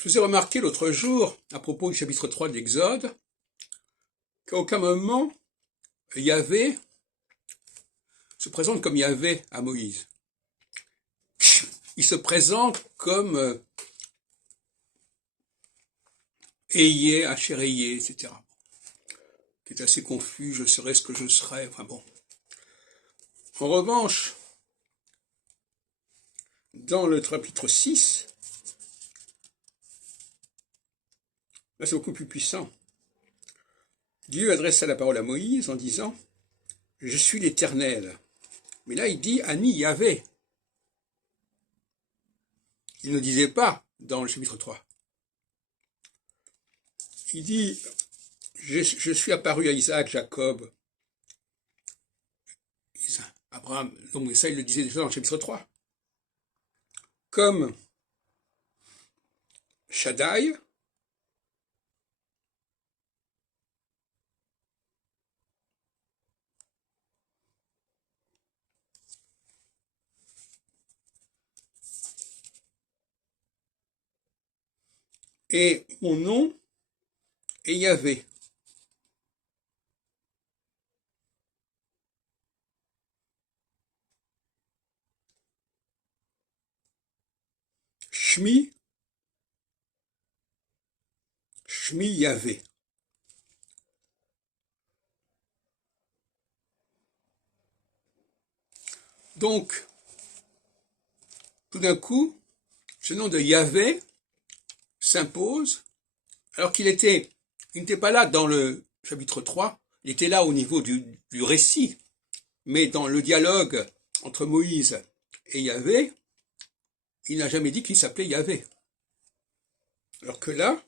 Je vous ai remarqué l'autre jour, à propos du chapitre 3 de l'Exode, qu'à aucun moment Yahvé se présente comme Yahvé à Moïse. Il se présente comme Eyé, Hachéréyé, etc. Qui est assez confus, je serai ce que je serai, enfin bon. En revanche, dans le chapitre 6, là c'est beaucoup plus puissant. Dieu adressa la parole à Moïse en disant « Je suis l'Éternel ». Mais là il dit « Ani Yahvé ». Il ne disait pas dans le chapitre 3. Il dit « Je suis apparu à Isaac, Jacob, Abraham ». Donc ça il le disait déjà dans le chapitre 3. Comme Shaddai, et mon nom est Yahvé. Shmi Yahvé. Donc, tout d'un coup, ce nom de Yahvé s'impose, alors il n'était pas là dans le chapitre 3, il était là au niveau du récit, mais dans le dialogue entre Moïse et Yahvé, il n'a jamais dit qu'il s'appelait Yahvé. Alors que là,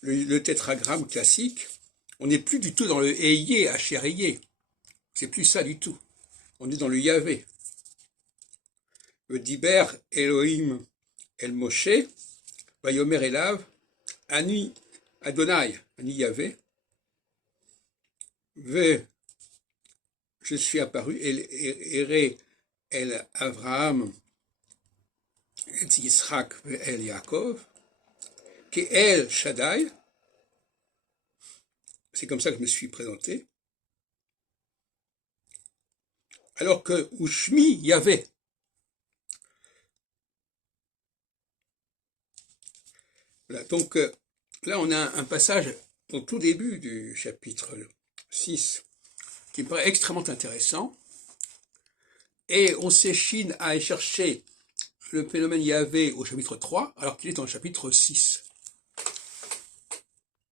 le tétragramme classique, on n'est plus du tout dans le Eyé, Hachéréyé, c'est plus ça du tout, on est dans le Yahvé. Le Diber Elohim El Moshe, Vayomer Elav, Ani Adonai, Ani Yahvé, Ve, je suis apparu, El Avraham, El Yitzhak, El Yaakov, Ke El Shaddai, c'est comme ça que je me suis présenté, alors que Ushmi Yahvé. Voilà, donc là on a un passage au tout début du chapitre 6 qui me paraît extrêmement intéressant, et on s'échine à chercher le phénomène Yahvé au chapitre 3 alors qu'il est dans le chapitre 6.